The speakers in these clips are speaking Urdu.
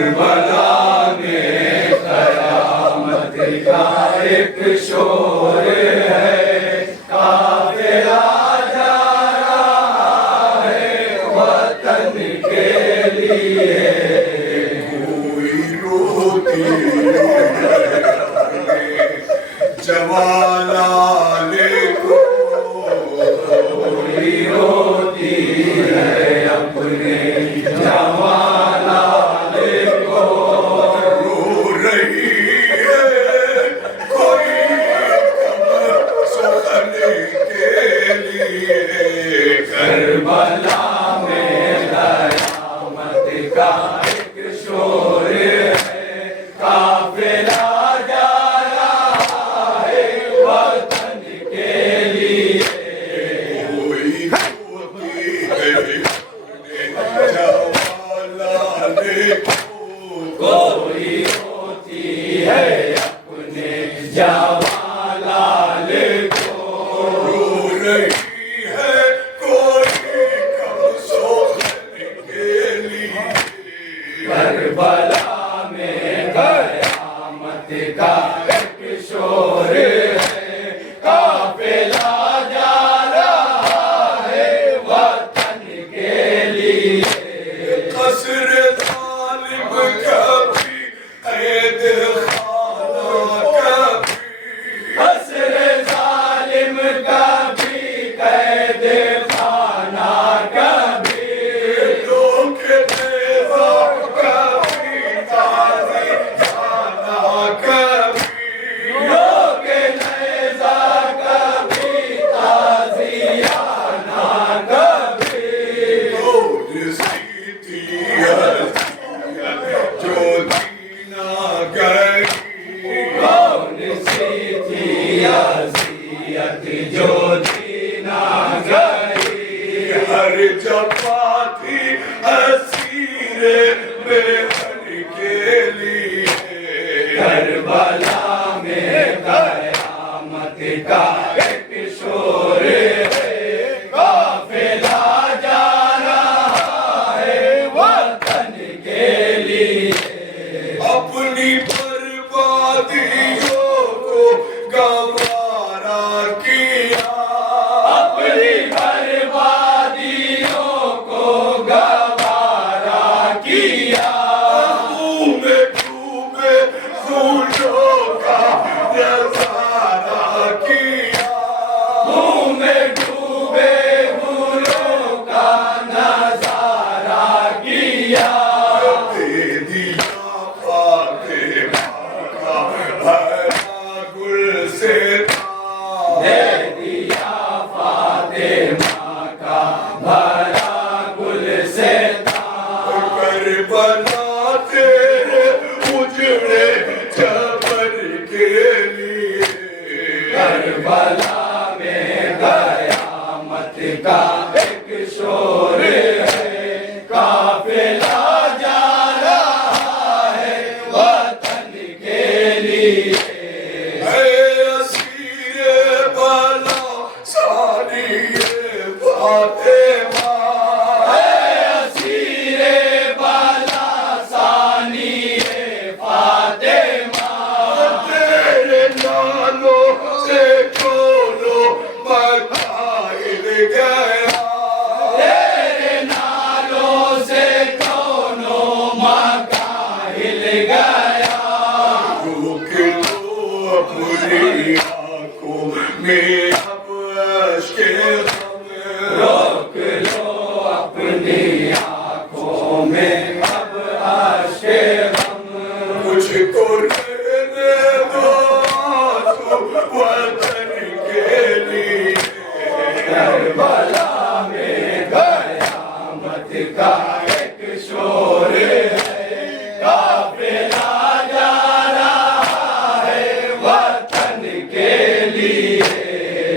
کربلا میں قیامت کا ایک شور ہے، قافلہ جا رہا ہے وطن کے لیے۔ کوئی روتی جوالال کو، کوئی روتی ہے اپنے جوالال کو، رو رہی ہے کوئی غم سخن کے لیے۔ کربلا میں قیامت کا ایک شور ہے، قافلہ جا رہا ہے وطن کے لیے۔ کوئی روتی ہے جوالال کو، کوئی ہوتی ہے اپنے جوالال کو، رو رہی ہے کوئی غم سخن کے لیے۔ کربلا میں قیامت کا ایک شور ہے، قافلہ جا رہا ہے وطن کے لیے۔ قصر ظالم کبھی قید خانہ کبھی، قصر ظالم کبھی قید خانہ کبھی، لوگ نیزہ کبھی تازی خانہ کبھی، لوگ نیزہ کبھی تازیانہ کبھی، کون سی تھی جو دینا گئی، کون سی تھی اذیت جو دینا گئی، ہر جفا تھی اسیر بہن کے لیے۔ کربلا میں قیامت کا ایک شور ہے، قافلہ جا رہا ہے وطن کے لیے۔ اپنی بربادیوں کو گوارا کیا، اپنی بربادیوں کو گوارا کیا، منہ میں ڈوبے پھولوں کا نظارہ کیا، منہ میں ڈوبے پھولوں کا نظارہ کیا، دے دیا فاطمہ کا بھرا گلستان، دے دیا فاطمہ کا بھرا گلستان، کربلا تیرے اجڑے جبر کے لیے۔ کربلا میں قیامت کا ایک شور ہے، قافلہ جا رہا ہے وطن کے لیے۔ اے اسیر بلا ثانی فاطمہ، اے اسیر بالا ثانی فاطمہ، تیرے نالوں سے کونوں مکہ ہل گیا، تیرے نالوں سے کونوں مکہ ہل گیا، روک لو اپنی آنکھوں میں اب اشک غم، روک لو اپنی آنکھوں میں اب اشک غم، مجھ کو رہنے دو آنسو وطن کے لیے۔ کربلا میں قیامت کا ایک شور ہے، قافلہ جا رہا ہے وطن کے لیے۔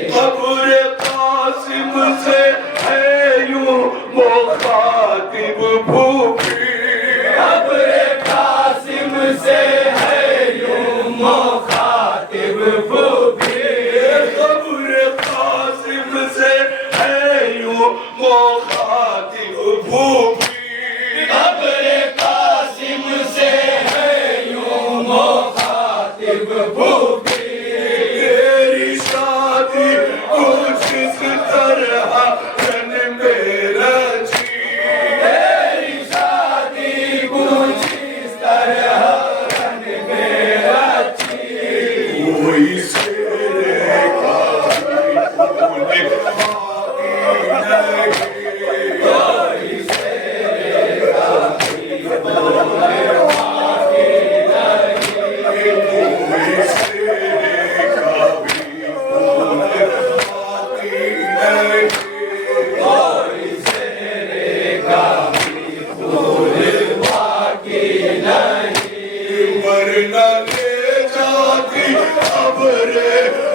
نہ لے جاتی ابر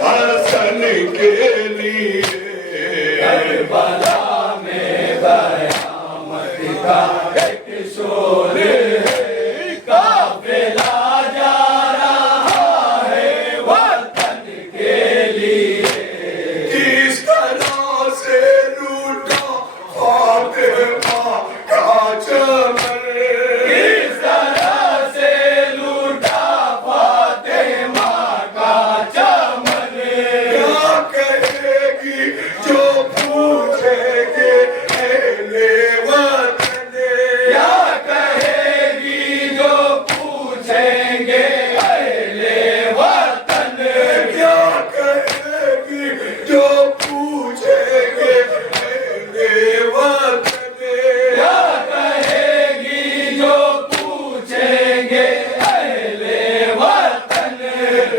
حسن کے لیے کربلا میں قیامت کا ایک شور ہے قافلہ جا رہا ہے وطن کے لیے کس طرح سے لوٹا فاطمہ کا چمن کس طرح سے لوٹا فاطمہ کا چمن کیا کہے گی جو پوچھے گے اہل وطن کیا کہے گی جو پوچھیں گے اہل وطن کیا کہے گی جو پوچھے گے اہل وطن کیا کہے گی جو پوچھیں گے اہل وطن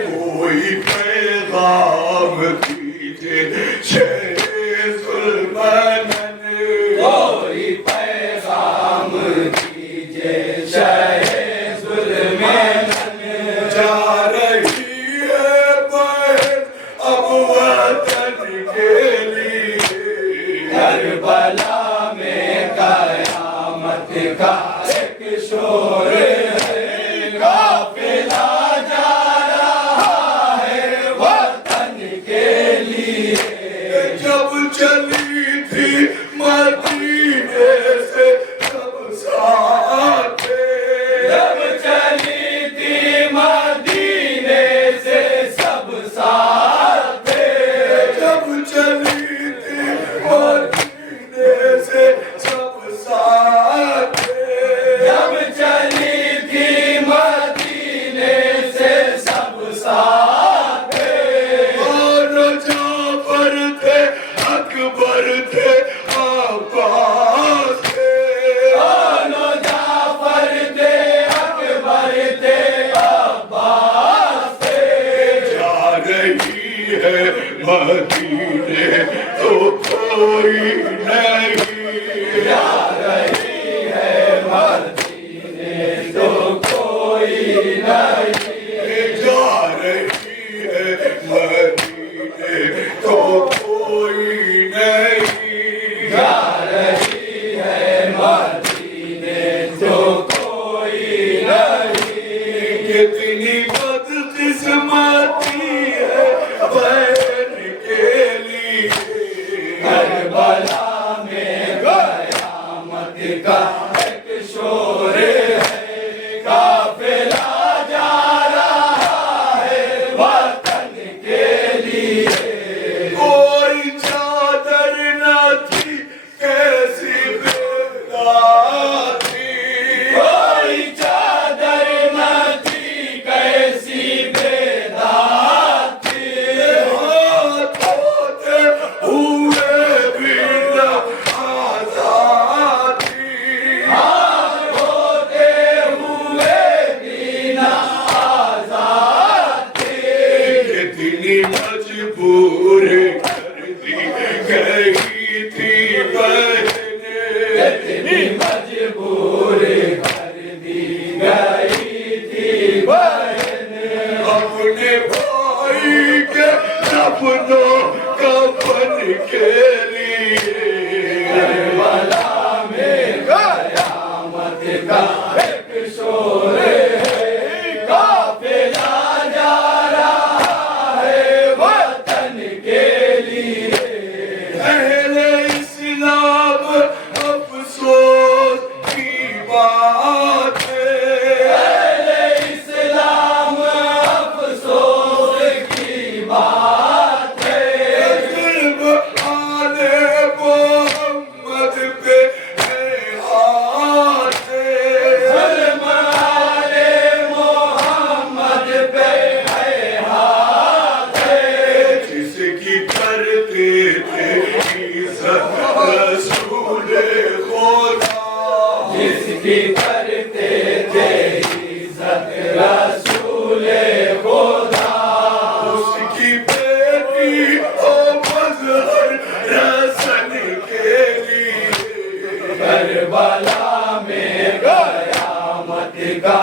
کوئی پیغام دیجے شہ ظلمن کوئی پیغام دیجئے شہ ظلم جا رہی ہے بہن اب وطن کے لیے کربلا میں قیامت کا ایک شور ہے قافلہ جا رہا ہے وطن کے لیے جب چلی تھی مدینے سے سب ساتھ جب چلی تھی مدینے سے سب ساتھ تھے جب چلی تھی مدینے سے سب ساتھ جب چلی تھی مدینے سے سب ساتھ تھے اور جعفر تھے اکبر تھے عباس تھے دونوں جعفر تھے اکبر تھے عباس تھے جا رہی ہے مدینے تو کوئی نہیں جا رہی ہے مدینے تو کوئی نہیں جا رہی ہے مدینے تو کوئی نہیں جا رہی ہے مدینے تو کوئی نہیں کتنی بدقسمتی ہے بہن کے لیے کربلا میں قیامت کا ایک شور ہے قافلہ جا رہا ہے وطن کے لیے کوئی چادر نہ تھی کیسی بیدار تھی کوئی چادر نہ تھی کیسی بیدار تھی ہاتھ ہوتے ہوئے بھی نہ آزاد تھی ہاتھ ہوتے ہوئے بھی نہ آزاد تھی کتنی مجبور کر دی گئی تھی بہنیں اتنی مجبور کر دی گئی تھی بہن اپنے بھائی کے اپنوں کفن کے لیے کربلا میں قیامت کا ایک شور ہے قافلہ جا رہا ہے وطن کے لیے اہل اسلام افسوس کی بات ہے اہل اسلام افسوس کی بات ہے ظلم آل محمد پہ ہے ہاتھ ظلم آل محمد پہ ہے ہاتھ جس کی کرتے تھے عزت رسول خدا جس کی کرتے تھے عزت رسول خدا اس کی بیٹی او مظہر رسن کے لیے کربلا میں قیامت کا